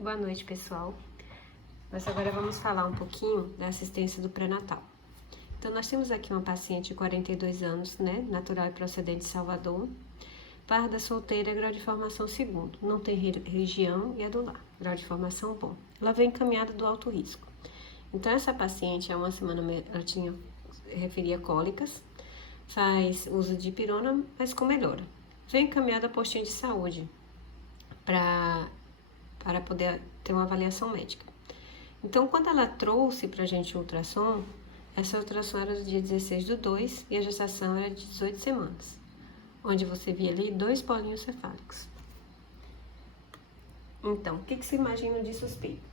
Boa noite, pessoal. Nós agora vamos falar um pouquinho da assistência do pré-natal. Então, nós temos aqui uma paciente de 42 anos, né, natural e procedente de Salvador, parda, solteira, grau de formação segundo, não tem região e é do lar, grau de formação bom. Ela vem encaminhada do alto risco. Então, essa paciente, há uma semana, ela referia cólicas, faz uso de pirona, mas com melhora. Vem encaminhada a postinho de saúde para poder ter uma avaliação médica. Então, quando ela trouxe para a gente o ultrassom, essa ultrassom era do dia 16/2 e a gestação era de 18 semanas, onde você via ali 2 polinhos cefálicos. Então, o que você imagina de suspeito?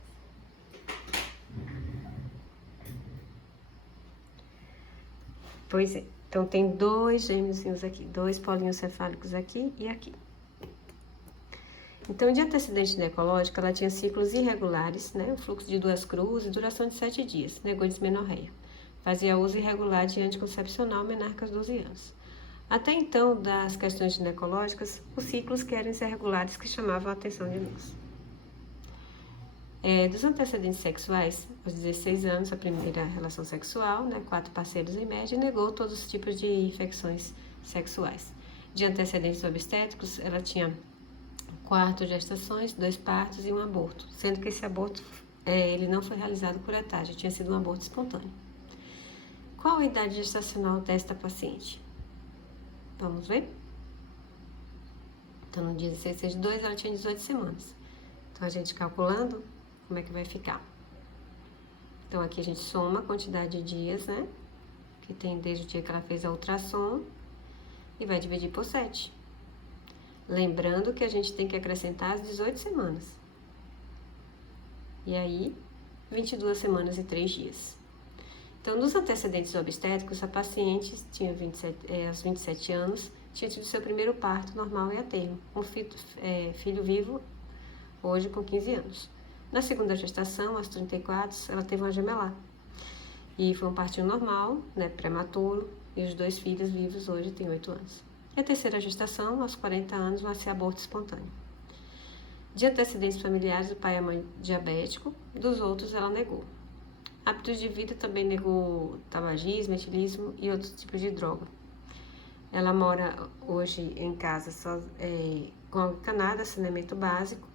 Pois é, então tem 2 gêmeozinhos aqui, 2 polinhos cefálicos aqui e aqui. Então, de antecedente ginecológico, ela tinha ciclos irregulares, né? O fluxo de 2 cruzes e duração de 7 dias, negou dismenorreia. Fazia uso irregular de anticoncepcional menor que aos 12 anos. Até então, das questões ginecológicas, os ciclos que eram irregulares que chamavam a atenção de nós. Dos antecedentes sexuais, aos 16 anos, a primeira relação sexual, né? 4 parceiros em média, e negou todos os tipos de infecções sexuais. De antecedentes obstétricos, ela tinha 4 gestações, 2 partos e um aborto, sendo que esse aborto ele não foi realizado por etagem, tinha sido um aborto espontâneo. Qual a idade gestacional desta paciente? Vamos ver? Então, no dia 16/2 ela tinha 18 semanas. Então, a gente calculando, como é que vai ficar? Então, aqui a gente soma a quantidade de dias, né? Que tem desde o dia que ela fez a ultrassom e vai dividir por 7. Lembrando que a gente tem que acrescentar as 18 semanas. E aí, 22 semanas e 3 dias. Então, nos antecedentes obstétricos, a paciente tinha aos 27 anos, tinha tido seu primeiro parto normal e a termo, um filho vivo, hoje com 15 anos. Na segunda gestação, aos 34, ela teve uma gemelar. E foi um partinho normal, né, prematuro, e os 2 filhos vivos hoje têm 8 anos. E a terceira gestação, aos 40 anos, vai ser aborto espontâneo. De antecedentes familiares, o pai e a mãe diabético, dos outros ela negou. Hábitos de vida também negou tabagismo, etilismo e outros tipos de droga. Ela mora hoje em casa só, com água encanada, saneamento básico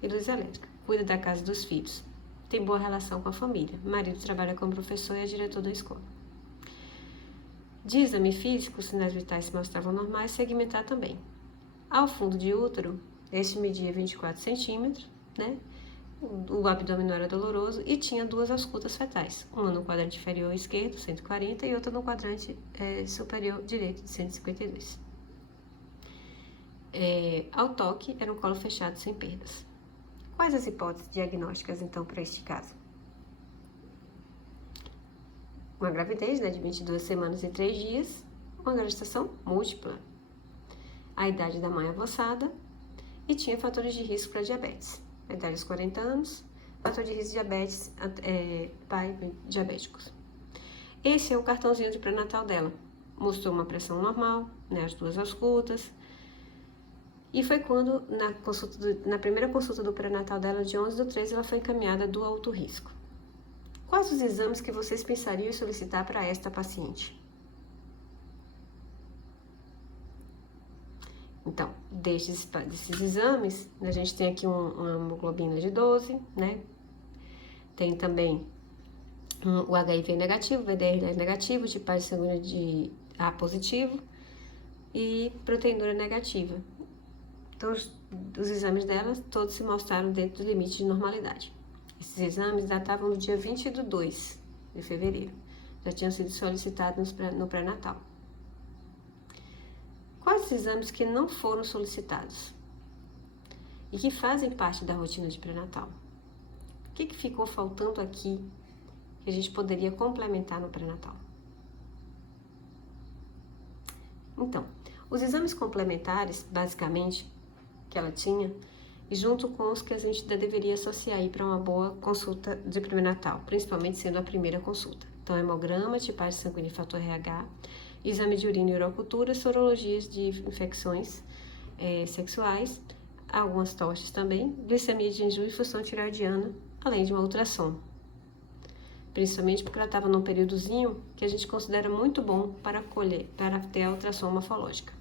e luz elétrica. Cuida da casa dos filhos. Tem boa relação com a família. O marido trabalha como professor e é diretor da escola. De exame físico, os sinais vitais se mostravam normais, segmentar também. Ao fundo de útero, este media 24 centímetros, né? O abdômen não era doloroso e tinha 2 auscultas fetais, uma no quadrante inferior esquerdo, 140, e outra no quadrante superior direito, de 152. Ao toque, era um colo fechado sem perdas. Quais as hipóteses diagnósticas, então, para este caso? Uma gravidez, né, de 22 semanas e 3 dias, uma gestação múltipla, a idade da mãe avançada e tinha fatores de risco para diabetes. A idade dos 40 anos, fator de risco de diabetes, pai diabéticos. Esse é o cartãozinho de pré-natal dela. Mostrou uma pressão normal, né, as 2 auscultas. E foi quando, na primeira consulta do pré-natal dela, de 11/3, ela foi encaminhada do alto risco. Quais os exames que vocês pensariam em solicitar para esta paciente? Então, desses exames, a gente tem aqui uma hemoglobina de 12, né? Tem também o HIV negativo, o VDR negativo, tipagem sanguínea de A positivo e proteinúria negativa. Então, os exames dela, todos se mostraram dentro do limite de normalidade. Esses exames datavam no dia 20/2 de fevereiro. Já tinham sido solicitados no pré-natal. Quais os exames que não foram solicitados e que fazem parte da rotina de pré-natal? O que ficou faltando aqui que a gente poderia complementar no pré-natal? Então, os exames complementares, basicamente, que ela tinha, e junto com os que a gente ainda deveria associar aí para uma boa consulta de pré-natal, principalmente sendo a primeira consulta. Então, hemograma, tipagem sanguínea e fator RH, exame de urina e urocultura, sorologias de infecções sexuais, algumas toches também, glicemia de jejum e função tireoidiana, além de uma ultrassom. Principalmente porque ela estava num períodozinho que a gente considera muito bom para ter a ultrassom morfológica.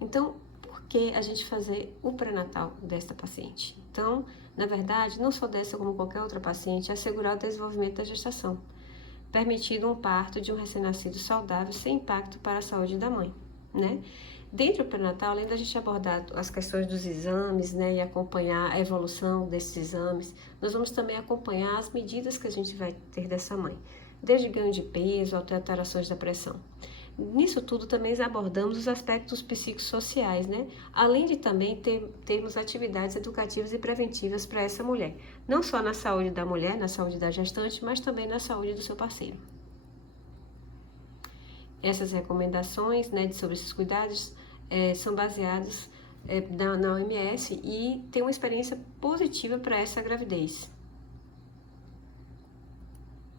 Então, por que a gente fazer o pré-natal desta paciente? Então, na verdade, não só dessa como qualquer outra paciente, é assegurar o desenvolvimento da gestação, permitindo um parto de um recém-nascido saudável sem impacto para a saúde da mãe, né? Dentro do pré-natal, além da gente abordar as questões dos exames, né, e acompanhar a evolução desses exames, nós vamos também acompanhar as medidas que a gente vai ter dessa mãe, desde ganho de peso até alterações da pressão. Nisso tudo também abordamos os aspectos psicossociais, né? Além de também termos atividades educativas e preventivas para essa mulher, não só na saúde da mulher, na saúde da gestante, mas também na saúde do seu parceiro. Essas recomendações, né, sobre esses cuidados são baseadas na OMS e tem uma experiência positiva para essa gravidez.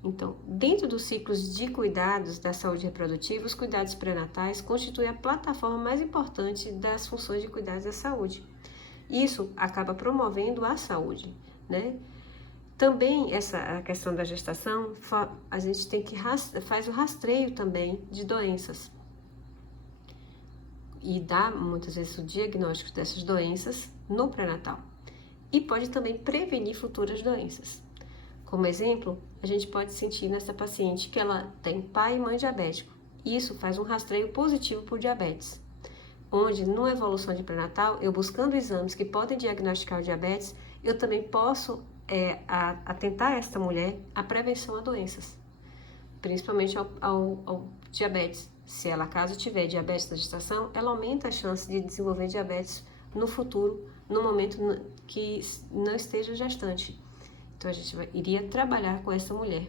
Então, dentro dos ciclos de cuidados da saúde reprodutiva, os cuidados pré-natais constituem a plataforma mais importante das funções de cuidados da saúde. Isso acaba promovendo a saúde, né? Também a questão da gestação, a gente faz o rastreio também de doenças e dá muitas vezes o diagnóstico dessas doenças no pré-natal e pode também prevenir futuras doenças. Como exemplo, a gente pode sentir nessa paciente que ela tem pai e mãe diabético. Isso faz um rastreio positivo por diabetes, onde numa evolução de pré-natal, eu buscando exames que podem diagnosticar o diabetes, eu também posso atentar esta mulher à prevenção a doenças, principalmente ao diabetes. Se ela, caso tiver diabetes na gestação, ela aumenta a chance de desenvolver diabetes no futuro, no momento que não esteja gestante. Então, a gente iria trabalhar com essa mulher.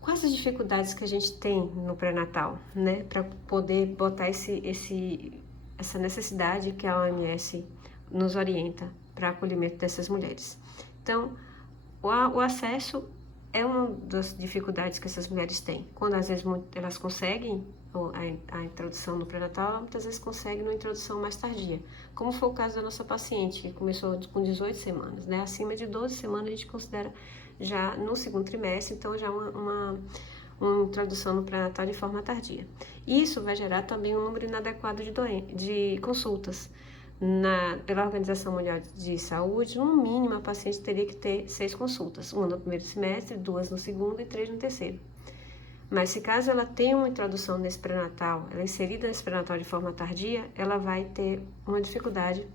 Quais as dificuldades que a gente tem no pré-natal, né? Para poder botar essa necessidade que a OMS nos orienta para acolhimento dessas mulheres. Então, o acesso é uma das dificuldades que essas mulheres têm. Quando às vezes elas conseguem a introdução no pré-natal, ela muitas vezes consegue uma introdução mais tardia, como foi o caso da nossa paciente, que começou com 18 semanas, né? Acima de 12 semanas a gente considera já no segundo trimestre, então já uma introdução no pré-natal de forma tardia. Isso vai gerar também um número inadequado de consultas. Pela Organização Mundial de Saúde, no mínimo a paciente teria que ter 6 consultas, uma no primeiro semestre, 2 no segundo e 3 no terceiro. Mas se caso ela tenha uma introdução nesse pré-natal, ela é inserida nesse pré-natal de forma tardia, ela vai ter uma dificuldade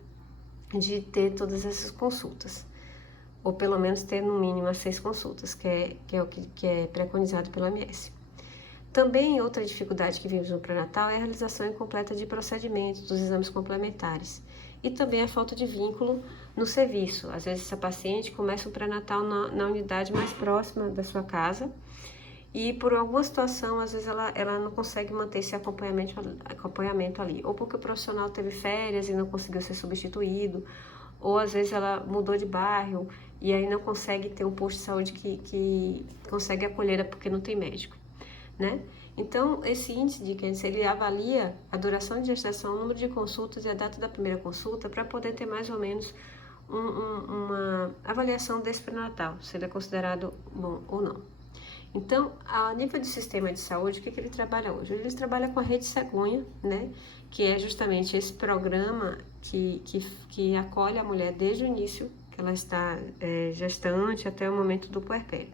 de ter todas essas consultas, ou pelo menos ter no mínimo as 6 consultas, que é o que é preconizado pela OMS. Também outra dificuldade que vimos no pré-natal é a realização incompleta de procedimentos, dos exames complementares. E também a falta de vínculo no serviço. Às vezes essa paciente começa um pré-natal na unidade mais próxima da sua casa e por alguma situação, às vezes ela não consegue manter esse acompanhamento ali. Ou porque o profissional teve férias e não conseguiu ser substituído, ou às vezes ela mudou de bairro e aí não consegue ter um posto de saúde que consegue acolher porque não tem médico, né? Então, esse índice de câncer, ele avalia a duração de gestação, o número de consultas e a data da primeira consulta para poder ter mais ou menos uma avaliação desse pré-natal, se ele é considerado bom ou não. Então, a nível do sistema de saúde, o que ele trabalha hoje? Ele trabalha com a Rede Cegonha, né? Que é justamente esse programa que acolhe a mulher desde o início, que ela está gestante até o momento do puerpério.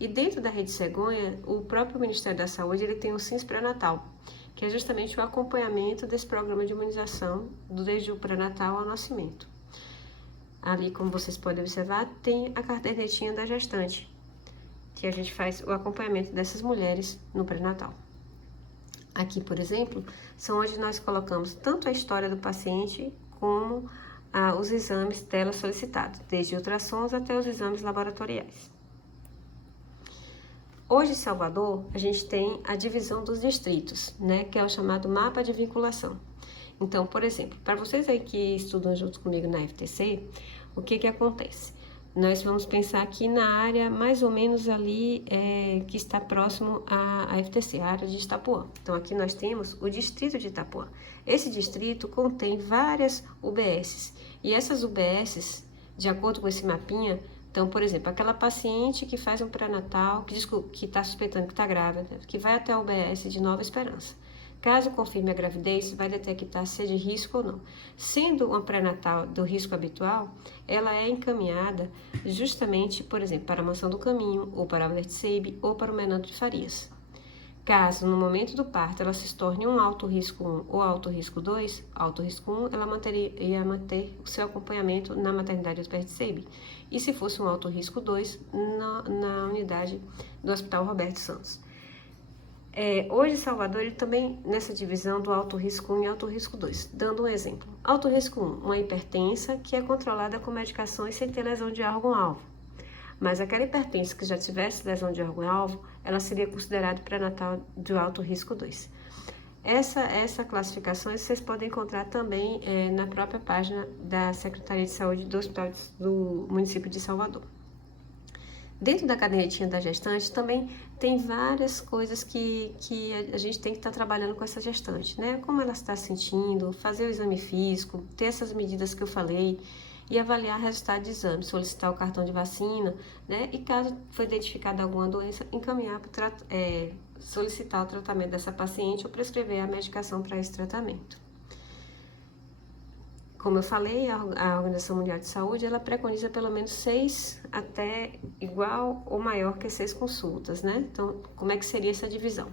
E dentro da Rede Cegonha, o próprio Ministério da Saúde ele tem o SINS pré-natal, que é justamente o acompanhamento desse programa de imunização desde o pré-natal ao nascimento. Ali, como vocês podem observar, tem a cadernetinha da gestante, que a gente faz o acompanhamento dessas mulheres no pré-natal. Aqui, por exemplo, são onde nós colocamos tanto a história do paciente como os exames dela solicitados, desde ultrassons até os exames laboratoriais. Hoje em Salvador, a gente tem a divisão dos distritos, né, que é o chamado mapa de vinculação. Então, por exemplo, para vocês aí que estudam junto comigo na FTC, o que acontece? nós vamos pensar aqui na área mais ou menos ali que está próximo à FTC, a área de Itapuã. Então, aqui nós temos o distrito de Itapuã. Esse distrito contém várias UBSs. E essas UBSs, de acordo com esse mapinha, então, por exemplo, aquela paciente que faz um pré-natal, que está suspeitando que está grávida, que vai até a UBS de Nova Esperança. Caso confirme a gravidez, vai detectar se é de risco ou não. Sendo uma pré-natal do risco habitual, ela é encaminhada justamente, por exemplo, para a Mansão do Caminho, ou para a Verde Seibe, ou para o Menandro de Farias. Caso, no momento do parto, ela se torne um alto risco 1 ou alto risco 2, alto risco 1, ela ia manter o seu acompanhamento na maternidade do Verde Seibe. E se fosse um alto risco 2, na unidade do Hospital Roberto Santos. Hoje, Salvador, ele também nessa divisão do alto risco 1 e alto risco 2. Dando um exemplo. Alto risco 1, uma hipertensa que é controlada com medicações sem ter lesão de órgão-alvo. Mas aquela hipertensa que já tivesse lesão de órgão-alvo, ela seria considerada pré-natal de alto risco 2. Essa classificação vocês podem encontrar também na própria página da Secretaria de Saúde do Hospital do município de Salvador. Dentro da cadernetinha da gestante também tem várias coisas que a gente tem que estar trabalhando com essa gestante, né? Como ela está se sentindo, fazer o exame físico, ter essas medidas que eu falei e avaliar o resultado de exame, solicitar o cartão de vacina, né? E caso for identificada alguma doença, encaminhar para solicitar o tratamento dessa paciente ou prescrever a medicação para esse tratamento. Como eu falei, a Organização Mundial de Saúde, ela preconiza pelo menos 6 até igual ou maior que 6 consultas, né? Então, como é que seria essa divisão?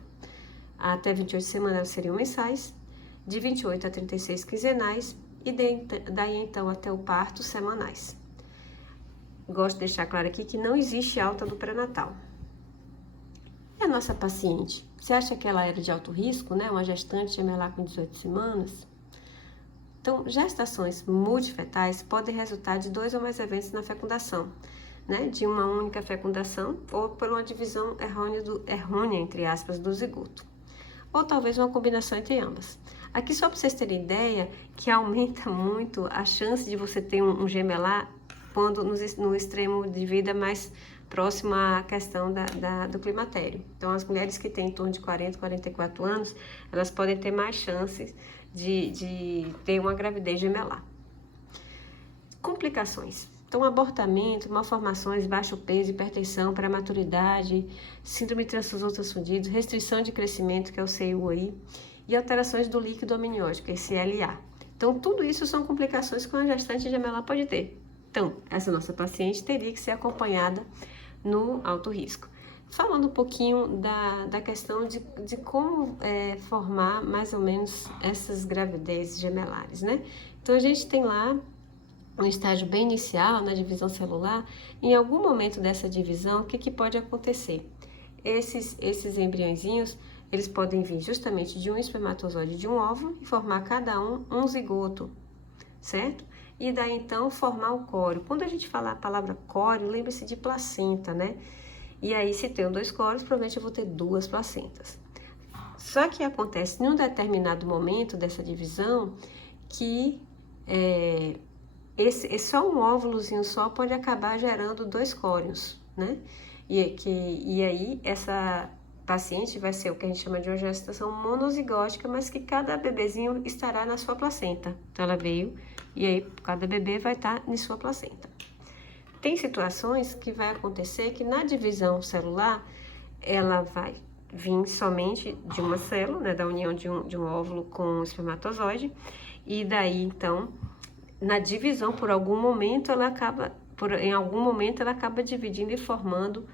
Até 28 semanas elas seriam mensais, de 28 a 36 quinzenais e daí então até o parto semanais. Gosto de deixar claro aqui que não existe alta do pré-natal. E a nossa paciente? Você acha que ela era de alto risco, né? Uma gestante gemelar com 18 semanas? Então, gestações multifetais podem resultar de 2 ou mais eventos na fecundação, né? De uma única fecundação ou por uma divisão errônea, entre aspas, do zigoto. Ou talvez uma combinação entre ambas. Aqui só para vocês terem ideia que aumenta muito a chance de você ter um gemelar quando no extremo de vida mais próximo à questão do climatério. Então, as mulheres que têm em torno de 40, 44 anos, elas podem ter mais chances de ter uma gravidez gemelar. Complicações. Então, abortamento, malformações, baixo peso, hipertensão, prematuridade, síndrome de transfusão transfundidos, restrição de crescimento, que é o CUI, e alterações do líquido amniótico, esse LA. Então, tudo isso são complicações que uma gestante gemelar pode ter. Então, essa nossa paciente teria que ser acompanhada no alto risco. Falando um pouquinho da questão de como formar mais ou menos essas gravidezes gemelares, né? Então, a gente tem lá um estágio bem inicial, na divisão celular. Em algum momento dessa divisão, o que pode acontecer? Esses embriõezinhos, eles podem vir justamente de um espermatozoide de um óvulo e formar cada um zigoto, certo? E daí, então, formar o córeo. Quando a gente falar a palavra córeo, lembre-se de placenta, né? E aí, se tenho 2 córios, provavelmente eu vou ter 2 placentas. Só que acontece em um determinado momento dessa divisão que só um óvulozinho só pode acabar gerando 2 córios, né? E aí, essa paciente vai ser o que a gente chama de uma gestação monozigótica, mas que cada bebezinho estará na sua placenta. Então, ela veio e aí cada bebê vai estar em sua placenta. Tem situações que vai acontecer que na divisão celular, ela vai vir somente de uma célula, né, da união de um óvulo com um espermatozoide, e daí, então, na divisão, por algum momento, em algum momento, ela acaba dividindo e formando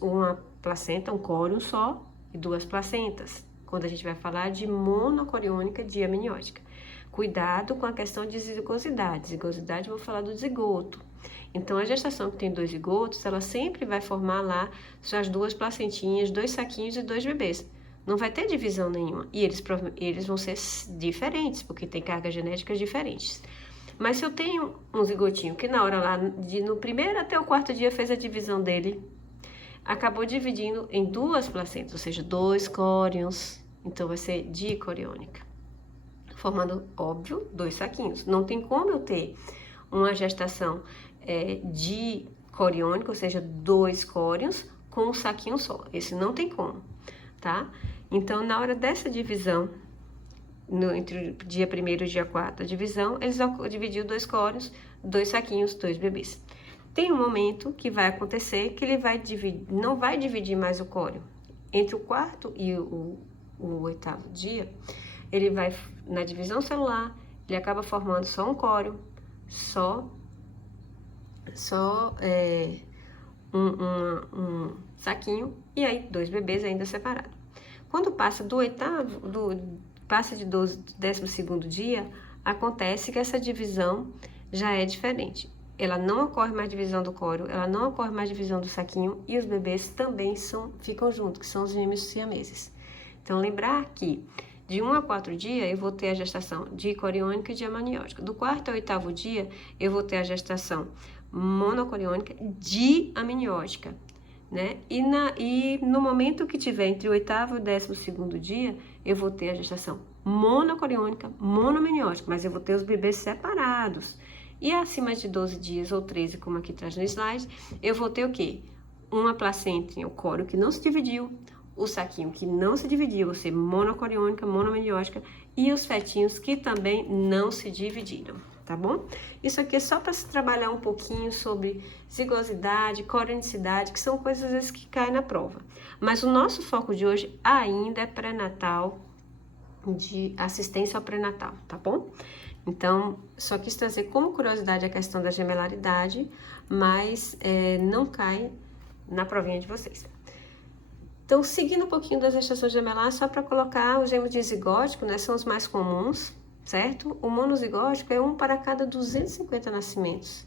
uma placenta, um córion só, e 2 placentas, quando a gente vai falar de monocoriônica diamniótica. Cuidado com a questão de zigosidade. Zigosidade, eu vou falar do zigoto. Então, a gestação que tem 2 zigotos, ela sempre vai formar lá as 2 placentinhas, 2 saquinhos e 2 bebês. Não vai ter divisão nenhuma. E eles vão ser diferentes, porque tem cargas genéticas diferentes. Mas se eu tenho um zigotinho que na hora lá, no primeiro até o 4º dia fez a divisão dele, acabou dividindo em 2 placentas, ou seja, 2 córions. Então, vai ser dicoriônica, formando, óbvio, 2 saquinhos. Não tem como eu ter uma gestação dicoriônica, ou seja, 2 córions com um saquinho só. Esse não tem como, tá? Então, na hora dessa divisão, entre o dia 1º e o dia 4, a divisão, eles vão dividir 2 córions, 2 saquinhos, 2 bebês. Tem um momento que vai acontecer que ele não vai dividir mais o córeo. Entre o 4º e o 8º dia, ele vai, na divisão celular, ele acaba formando só um córeo, só um saquinho, e aí 2 bebês ainda separados. Quando passa passa de 12º dia, acontece que essa divisão já é diferente. Ela não ocorre mais divisão do córeo, ela não ocorre mais divisão do saquinho, e os bebês também ficam juntos, que são os gêmeos siameses. Então, lembrar que de 1 a 4 dias, eu vou ter a gestação dicoriônica e diamniótica. Do 4º ao 8º dia, eu vou ter a gestação monocoriônica diamniótica, né? E no momento que tiver entre o 8º e o 12º dia, eu vou ter a gestação monocoriônica, monoamniótica, mas eu vou ter os bebês separados. E acima de 12 dias ou 13, como aqui traz no slide, eu vou ter o quê? Uma placenta, o córeo que não se dividiu, o saquinho que não se dividiu, ou seja, monocoriônica, monoamniótica, e os fetinhos que também não se dividiram, tá bom? Isso aqui é só para se trabalhar um pouquinho sobre zigosidade, corionicidade, que são coisas às vezes que caem na prova. Mas o nosso foco de hoje ainda é pré-natal, de assistência ao pré-natal, tá bom? Então, só quis trazer como curiosidade a questão da gemelaridade, mas não cai na provinha de vocês. Então, seguindo um pouquinho das gestações gemelares, só para colocar os gêmeos dizigóticos, né, são os mais comuns, certo? O monozigótico é 1 para cada 250 nascimentos.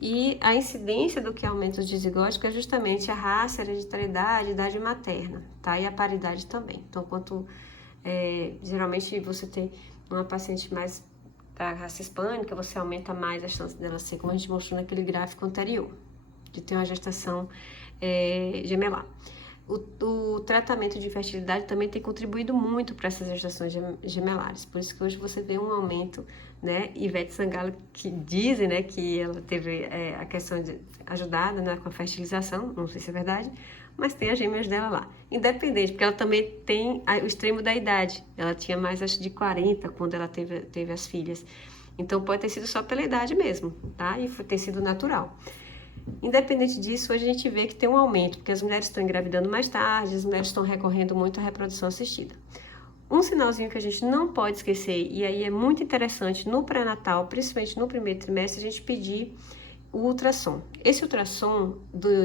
E a incidência do que aumenta os dizigóticos é justamente a raça, a hereditariedade, a idade materna, tá? E a paridade também. Então, geralmente você tem uma paciente mais da raça hispânica, você aumenta mais a chance dela ser, como a gente mostrou naquele gráfico anterior, de ter uma gestação gemelar. O tratamento de fertilidade também tem contribuído muito para essas gestações gemelares, por isso que hoje você vê um aumento, né? Ivete Sangalo, que dizem, né, que ela teve a questão ajudada, né, com a fertilização, não sei se é verdade, mas tem as gêmeas dela lá, independente, porque ela também tem o extremo da idade, ela tinha mais, acho, de 40 quando ela teve as filhas, então pode ter sido só pela idade mesmo, tá? E ter sido natural. Independente disso, hoje a gente vê que tem um aumento, porque as mulheres estão engravidando mais tarde, as mulheres estão recorrendo muito à reprodução assistida. Um sinalzinho que a gente não pode esquecer, e aí é muito interessante no pré-natal, principalmente no primeiro trimestre, a gente pedir o ultrassom. Esse ultrassom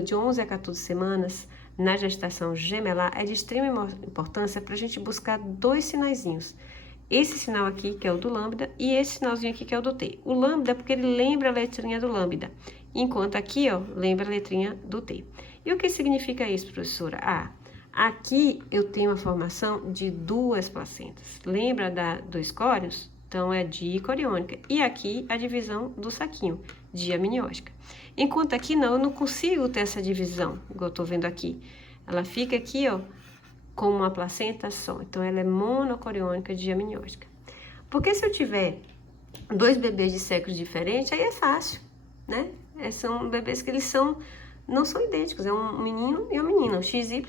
de 11 a 14 semanas, na gestação gemelar, é de extrema importância para a gente buscar 2 sinaizinhos. Esse sinal aqui, que é o do lambda, e esse sinalzinho aqui, que é o do T. O lambda é porque ele lembra a letrinha do lambda, enquanto aqui, ó, lembra a letrinha do T. E o que significa isso, professora? Aqui eu tenho a formação de 2 placentas. Lembra dos córios? Então, é dicoriônica. E aqui, a divisão do saquinho, diamniótica. Enquanto aqui, não, eu não consigo ter essa divisão, igual eu tô vendo aqui. Ela fica aqui, ó, com uma placenta só. Então, ela é monocoriônica diamniótica. Porque se eu tiver 2 bebês de sexos diferentes, aí é fácil, né? São bebês que eles não são idênticos. É um menino e uma menina, um XY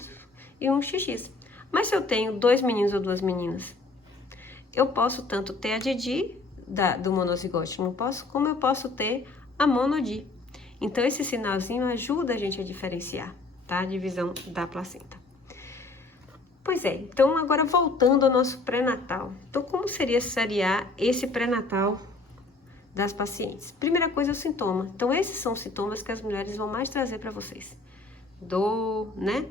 e um XX. Mas se eu tenho 2 meninos ou 2 meninas, eu posso tanto ter a Didi do monozigótico, não posso, como eu posso ter a monodi. Então, esse sinalzinho ajuda a gente a diferenciar, tá? A divisão da placenta. Pois é, então agora voltando ao nosso pré-natal. Então, como seria esse pré-natal das pacientes? Primeira coisa é o sintoma. Então, esses são os sintomas que as mulheres vão mais trazer para vocês. Dor, né?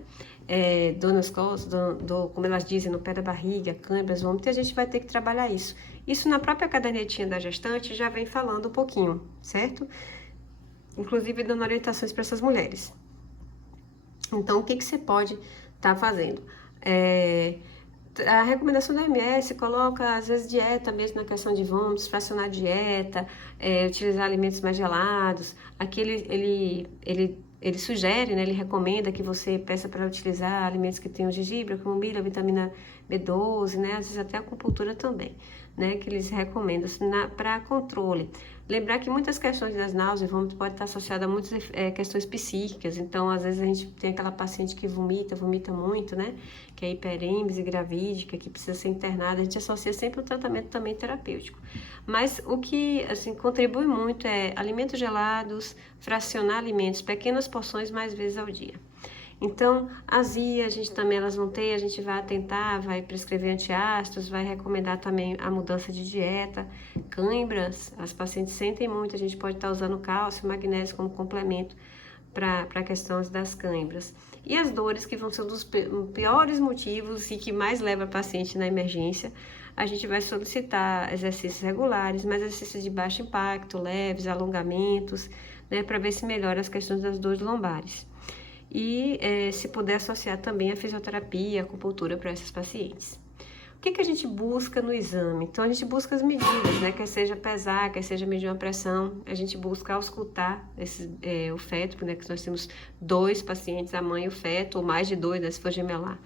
Dor nas costas, dor, como elas dizem, no pé da barriga, câimbras, vômitos, e a gente vai ter que trabalhar isso. Isso na própria cadernetinha da gestante já vem falando um pouquinho, certo? Inclusive dando orientações para essas mulheres. Então, o que você pode estar fazendo? A recomendação da OMS coloca, às vezes, dieta mesmo na questão de vômitos, fracionar a dieta, utilizar alimentos mais gelados. Aqui ele sugere, né, ele recomenda que você peça para utilizar alimentos que tenham gengibre, camomila, vitamina B12, né, às vezes até acupuntura também. né, que eles recomendam para controle. Lembrar que muitas questões das náuseas pode estar associada a muitas questões psíquicas, então às vezes a gente tem aquela paciente que vomita muito, né, que é hiperêmese gravídica, que precisa ser internada, a gente associa sempre o tratamento também terapêutico. Mas o que, assim, contribui muito é alimentos gelados, fracionar alimentos, pequenas porções mais vezes ao dia. Então, azia, a gente também, elas vão ter, a gente vai atentar, vai prescrever antiácidos, vai recomendar também a mudança de dieta. Cãibras, as pacientes sentem muito, a gente pode estar usando cálcio, magnésio como complemento para questões das cãibras. E as dores, que vão ser um dos piores motivos e que mais leva a paciente na emergência, a gente vai solicitar exercícios regulares, mas exercícios de baixo impacto, leves, alongamentos, né, para ver se melhora as questões das dores lombares. E se puder associar também a fisioterapia, a acupuntura para essas pacientes. O que a gente busca no exame? Então, a gente busca as medidas, né? Quer seja pesar, quer seja medir uma pressão, a gente busca auscultar o feto, né? Que nós temos 2 pacientes, a mãe e o feto, ou mais de 2, né? Se for gemelar.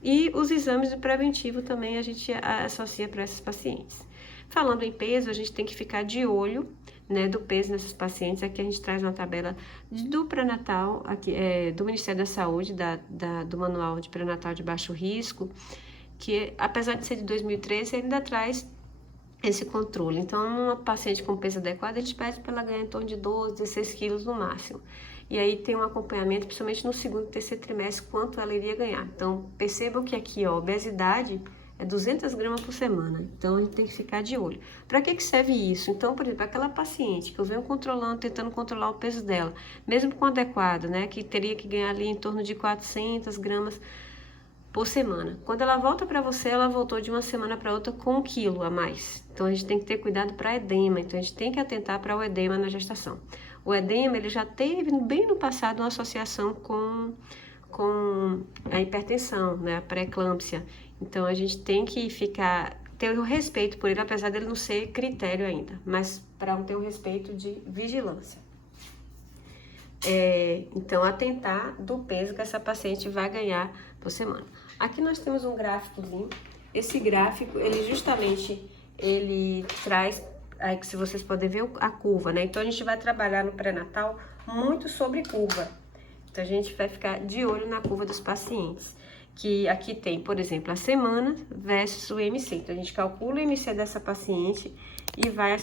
E os exames de preventivo também a gente associa para essas pacientes. Falando em peso, a gente tem que ficar de olho, né, do peso nessas pacientes. Aqui a gente traz uma tabela do pré-natal, do Ministério da Saúde, do Manual de Pré-Natal de Baixo Risco, que apesar de ser de 2013, ainda traz esse controle. Então, uma paciente com peso adequado, a gente pede para ela ganhar em torno de 12, 16 quilos no máximo. E aí tem um acompanhamento, principalmente no segundo e terceiro trimestre, quanto ela iria ganhar. Então, percebam que aqui, ó, obesidade é 200 gramas por semana, então a gente tem que ficar de olho. Para que serve isso? Então, por exemplo, aquela paciente que eu venho controlando, tentando controlar o peso dela, mesmo com adequado, né, que teria que ganhar ali em torno de 400 gramas por semana. Quando ela volta para você, ela voltou de uma semana para outra com 1 quilo a mais. Então, a gente tem que ter cuidado para edema, então a gente tem que atentar para o edema na gestação. O edema, ele já teve bem no passado uma associação com a hipertensão, né, a pré-eclâmpsia. Então, a gente tem que ter o respeito por ele, apesar dele não ser critério ainda, mas para ter o respeito de vigilância. Então, atentar do peso que essa paciente vai ganhar por semana. Aqui nós temos um gráficozinho. Esse gráfico, ele traz, aí que se vocês podem ver a curva, né? Então, a gente vai trabalhar no pré-natal muito sobre curva. Então, a gente vai ficar de olho na curva dos pacientes. Que aqui tem, por exemplo, a semana versus o IMC. Então, a gente calcula o IMC dessa paciente e vai